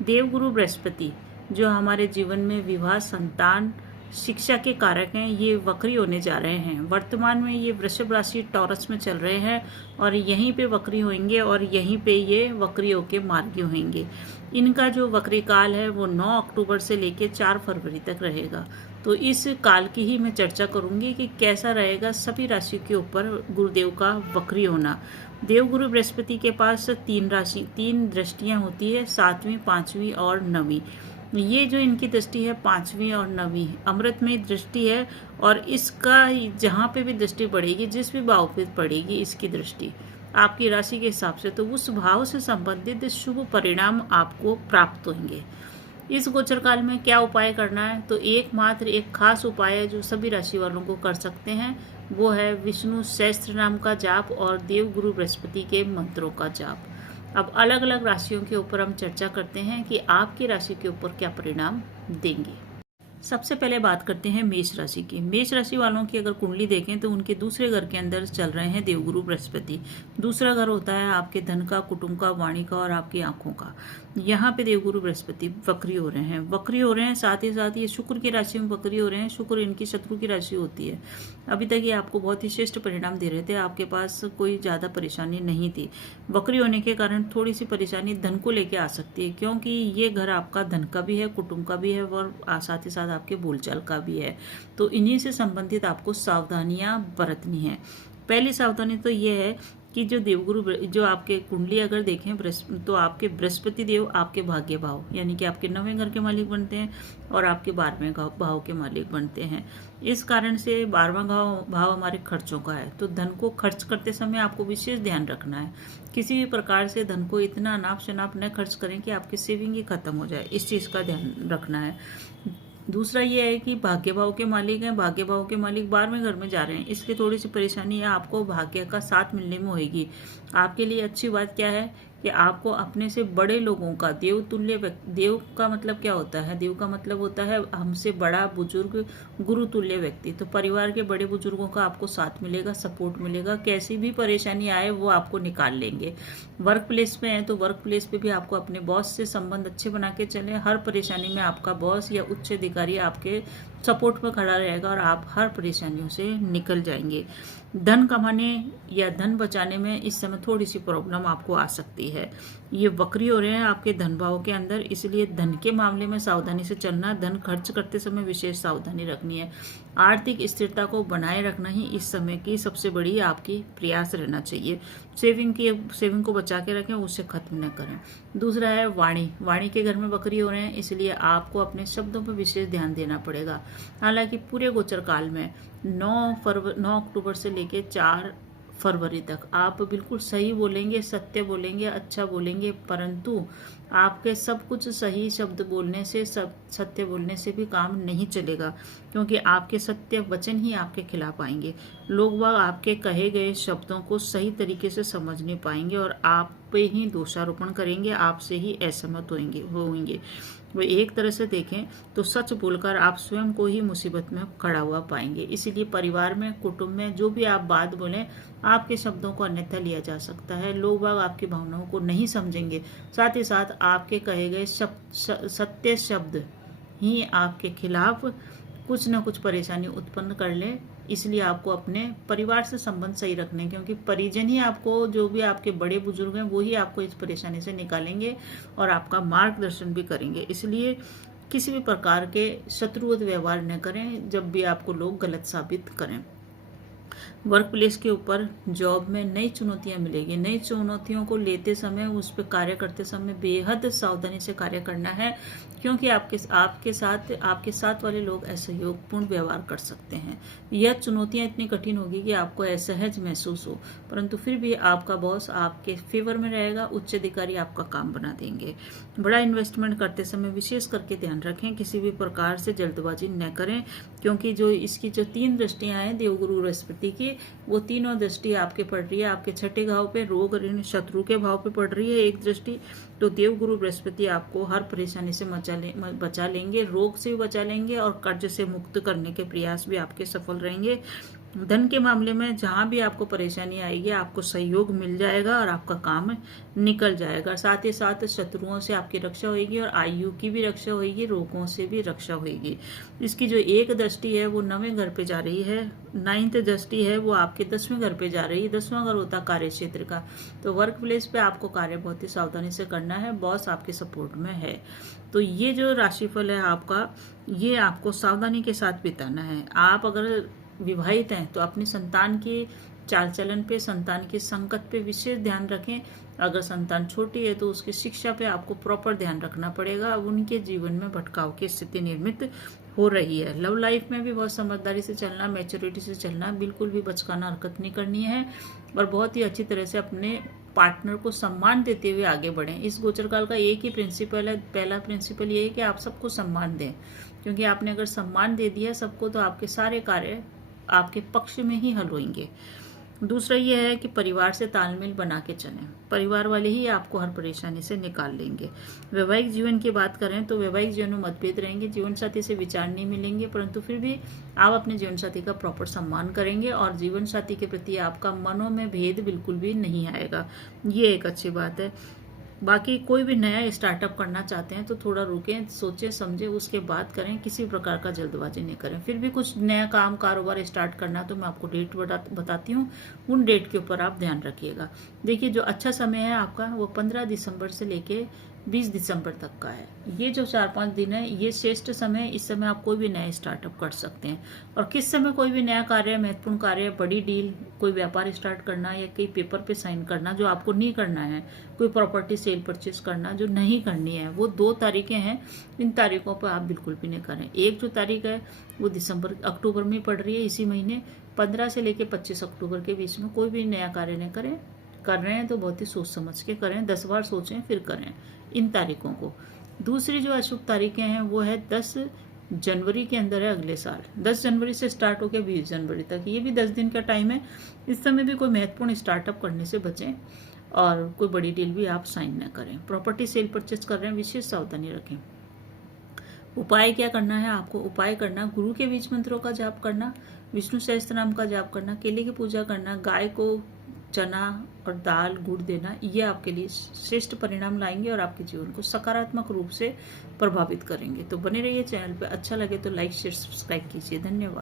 देवगुरु बृहस्पति जो हमारे जीवन में विवाह, संतान, शिक्षा के कारक हैं, ये वक्री होने जा रहे हैं। वर्तमान में ये वृषभ राशि टॉरस में चल रहे हैं और यहीं पे वक्री होंगे और यहीं पे ये वक्री होके मार्गी होंगे। इनका जो वक्री काल है वो 9 अक्टूबर से लेके 4 फरवरी तक रहेगा। तो इस काल की ही मैं चर्चा करूंगी कि कैसा रहेगा सभी राशि के ऊपर गुरुदेव का वक्री होना। देवगुरु बृहस्पति के पास 3 दृष्टियां होती है, 7वीं, 5वीं और 9वीं। ये जो इनकी दृष्टि है 5वीं और 9वीं अमृतमय दृष्टि है और इसका जहाँ पे भी दृष्टि पड़ेगी, जिस भी भाव पे पड़ेगी इसकी दृष्टि आपकी राशि के हिसाब से, तो उस भाव से संबंधित शुभ परिणाम आपको प्राप्त होंगे। इस गोचर काल में क्या उपाय करना है, तो एकमात्र एक खास उपाय है जो सभी राशि वालों को कर सकते हैं, वो है विष्णु सहस्त्र नाम का जाप और देवगुरु बृहस्पति के मंत्रों का जाप। अब अलग अलग राशियों के ऊपर हम चर्चा करते हैं कि आपकी राशि के ऊपर क्या परिणाम देंगे। सबसे पहले बात करते हैं मेष राशि की। मेष राशि वालों की अगर कुंडली देखें तो उनके दूसरे घर के अंदर चल रहे हैं देवगुरु बृहस्पति। दूसरा घर होता है आपके धन का, कुटुंब का, वाणी का और आपकी आंखों का। यहाँ पे देवगुरु बृहस्पति वक्री हो रहे हैं, साथ ही साथ ये शुक्र की राशि में वक्री हो रहे हैं। शुक्र इनकी शत्रु की राशि होती है। अभी तक ये आपको बहुत ही श्रेष्ठ परिणाम दे रहे थे, आपके पास कोई ज्यादा परेशानी नहीं थी। वक्री होने के कारण थोड़ी सी परेशानी धन को लेके आ सकती है, क्योंकि ये घर आपका धन का भी है, कुटुंब का भी है और साथ ही साथ आपके बोलचाल का भी है। तो इन्हीं से संबंधित आपको सावधानियां बरतनी है। पहली सावधानी तो ये है कि जो देवगुरु जो आपके कुंडली अगर देखें तो आपके बृहस्पति देव आपके भाग्य भाव यानी कि आपके 9वें घर के मालिक बनते हैं और आपके 12वें भाव के मालिक बनते हैं। इस कारण से 12वां भाव हमारे खर्चों का है, तो धन को खर्च करते समय आपको विशेष ध्यान रखना है। किसी भी प्रकार से धन को इतना अनाप शनाप न खर्च करें कि आपकी सेविंग ही खत्म हो जाए, इस चीज का ध्यान रखना है। दूसरा ये है कि भाग्य भाव के मालिक हैं, भाग्य भाव के मालिक 12वें घर में जा रहे हैं, इसलिए थोड़ी सी परेशानी है, आपको भाग्य का साथ मिलने में होगी। आपके लिए अच्छी बात क्या है कि आपको अपने से बड़े लोगों का देव का मतलब क्या होता है? देव का मतलब होता है हमसे बड़ा, बुजुर्ग, गुरु तुल्य व्यक्ति। तो परिवार के बड़े बुजुर्गों का आपको साथ मिलेगा, सपोर्ट मिलेगा, कैसी भी परेशानी आए वो आपको निकाल लेंगे। वर्क प्लेस में है तो वर्क प्लेस पे भी आपको अपने बॉस से संबंध अच्छे बना के चले। हर परेशानी में आपका बॉस या उच्च अधिकारी आपके सपोर्ट में खड़ा रहेगा और आप हर परेशानियों से निकल जाएंगे। धन कमाने या धन बचाने में इस समय थोड़ी सी प्रॉब्लम आपको आ सकती है। ये वक्री हो रहे हैं आपके धन भाव के अंदर, इसलिए धन के मामले में सावधानी से चलना, धन खर्च करते समय विशेष सावधानी रखनी है। आर्थिक स्थिरता को बनाए रखना ही इस समय की सबसे बड़ी आपकी प्रयास रहना चाहिए। सेविंग को बचा के रखें, उससे खत्म न करें। दूसरा है वाणी के घर में वक्री हो रहे हैं, इसलिए आपको अपने शब्दों पर विशेष ध्यान देना पड़ेगा। हालांकि पूरे गोचर काल में 9 अक्टूबर से लेकर 4 फरवरी तक आप बिल्कुल सही बोलेंगे, सत्य बोलेंगे, अच्छा बोलेंगे, परंतु आपके सब कुछ सही शब्द बोलने से, सब सत्य बोलने से भी काम नहीं चलेगा, क्योंकि आपके सत्य वचन ही आपके खिलाफ आएंगे। लोग वह आपके कहे गए शब्दों को सही तरीके से समझ नहीं पाएंगे और आप पे ही दोषारोपण करेंगे, आपसे ही असहमत होंगे। वो एक तरह से देखें तो सच बोलकर आप स्वयं को ही मुसीबत में खड़ा हुआ पाएंगे। इसीलिए परिवार में, कुटुंब में जो भी आप बात बोलें, आपके शब्दों को अन्यथा लिया जा सकता है। लोग बाग आपकी भावनाओं को नहीं समझेंगे। साथ ही साथ आपके कहे गए सत्य शब्द ही आपके खिलाफ कुछ न कुछ परेशानी उत्पन्न कर ले। इसलिए आपको अपने परिवार से संबंध सही रखने, क्योंकि परिजन ही आपको, जो भी आपके बड़े बुजुर्ग हैं, वो ही आपको इस परेशानी से निकालेंगे और आपका मार्गदर्शन भी करेंगे। इसलिए किसी भी प्रकार के शत्रुवत व्यवहार न करें जब भी आपको लोग गलत साबित करें। वर्क प्लेस के ऊपर जॉब में नई चुनौतियां मिलेगी। नई चुनौतियों को लेते समय, उस पर कार्य करते समय बेहद सावधानी से कार्य करना है, क्योंकि आपके साथ वाले लोग असहयोगपूर्ण व्यवहार कर सकते हैं। यह चुनौतियां इतनी कठिन होगी कि आपको असहज महसूस हो, परंतु फिर भी आपका बॉस आपके फेवर में रहेगा, उच्च अधिकारी आपका काम बना देंगे। बड़ा इन्वेस्टमेंट करते समय विशेष करके ध्यान रखें, किसी भी प्रकार से जल्दबाजी न करें, क्योंकि इसकी जो 3 दृष्टियां हैं देवगुरु बृहस्पति की, वो तीनों दृष्टि आपके पड़ रही है। आपके 6ठे भाव पे, रोग ऋण शत्रु के भाव पे पड़ रही है एक दृष्टि। तो देवगुरु बृहस्पति आपको हर परेशानी से बचा लेंगे, रोग से भी बचा लेंगे और कर्ज से मुक्त करने के प्रयास भी आपके सफल रहेंगे। धन के मामले में जहां भी आपको परेशानी आएगी आपको सहयोग मिल जाएगा और आपका काम निकल जाएगा। साथ ही साथ शत्रुओं से आपकी रक्षा होगी और आयु की भी रक्षा होगी, रोगों से भी रक्षा होगी। इसकी जो एक दृष्टि है वो 9वें घर पे जा रही है, 9th दृष्टि है वो आपके 10वें घर पे जा रही है। 10वां घर होता कार्य क्षेत्र का। तो वर्क प्लेस पे आपको कार्य बहुत ही सावधानी से करना है, बॉस आपके सपोर्ट में है। तो ये जो राशिफल है आपका, ये आपको सावधानी के साथ बिताना है। आप अगर विवाहित हैं तो अपनी संतान के चाल चलन पे, संतान के संकट पे विशेष ध्यान रखें। अगर संतान छोटी है तो उसकी शिक्षा पे आपको प्रॉपर ध्यान रखना पड़ेगा। अब उनके जीवन में भटकाव की स्थिति निर्मित हो रही है। लव लाइफ में भी बहुत समझदारी से चलना, मैच्योरिटी से चलना, बिल्कुल भी बचकाना हरकत नहीं करनी है और बहुत ही अच्छी तरह से अपने पार्टनर को सम्मान देते हुए आगे बढ़ें। इस गोचर काल का एक ही प्रिंसिपल है, पहला प्रिंसिपल ये है कि आप सबको सम्मान दें, क्योंकि आपने अगर सम्मान दे दिया सबको तो आपके सारे कार्य आपके पक्ष में ही हल होंगे। दूसरा यह है कि परिवार से तालमेल बना के चलें, परिवार वाले ही आपको हर परेशानी से निकाल लेंगे। वैवाहिक जीवन की बात करें तो वैवाहिक जीवन में मतभेद रहेंगे, जीवन साथी से विचार नहीं मिलेंगे, परंतु फिर भी आप अपने जीवन साथी का प्रॉपर सम्मान करेंगे और जीवन साथी के प्रति आपका मनों में भेद बिल्कुल भी नहीं आएगा। ये एक अच्छी बात है। बाकी कोई भी नया स्टार्टअप करना चाहते हैं तो थोड़ा रुकें, सोचें समझें, उसके बाद करें, किसी प्रकार का जल्दबाजी नहीं करें। फिर भी कुछ नया काम कारोबार स्टार्ट करना तो मैं आपको डेट बताती हूँ, उन डेट के ऊपर आप ध्यान रखिएगा। देखिए जो अच्छा समय है आपका वो 15 दिसंबर से लेके 20 दिसंबर तक का है। ये जो 4-5 दिन है ये श्रेष्ठ समय है। इस समय आप कोई भी नया स्टार्टअप कर सकते हैं। और किस समय कोई भी नया कार्य, महत्वपूर्ण कार्य, बड़ी डील, कोई व्यापार स्टार्ट करना या कई पेपर पे साइन करना जो आपको नहीं करना है, कोई प्रॉपर्टी सेल परचेज करना जो नहीं करनी है, वो 2 तारीखें हैं। इन तारीखों पर आप बिल्कुल भी नहीं करें। एक जो तारीख है वो अक्टूबर में पड़ रही है, इसी महीने 15 से लेकर 25 अक्टूबर के बीच में कोई भी नया कार्य नहीं करें। कर रहे हैं तो बहुत ही सोच समझ के करें, 10 बार सोचें फिर करें इन तारीखों को। दूसरी जो अशुभ तारीखें हैं वो है 10 जनवरी के अंदर है, अगले साल 10 जनवरी से स्टार्ट होकर 20 जनवरी तक। ये भी 10 दिन का टाइम है। इस समय भी कोई महत्वपूर्ण स्टार्टअप करने से बचें और कोई बड़ी डील भी आप साइन न करें। प्रॉपर्टी सेल परचेज कर रहे हैं, विशेष सावधानी रखें। उपाय क्या करना है आपको? उपाय करना, गुरु के बीज मंत्रों का जाप करना, विष्णु सहस्त्र नाम का जाप करना, केले की पूजा करना, गाय को चना और दाल गुड़ देना, ये आपके लिए श्रेष्ठ परिणाम लाएंगे और आपके जीवन को सकारात्मक रूप से प्रभावित करेंगे। तो बने रहिए चैनल पे। अच्छा लगे तो लाइक शेयर सब्सक्राइब कीजिए। धन्यवाद।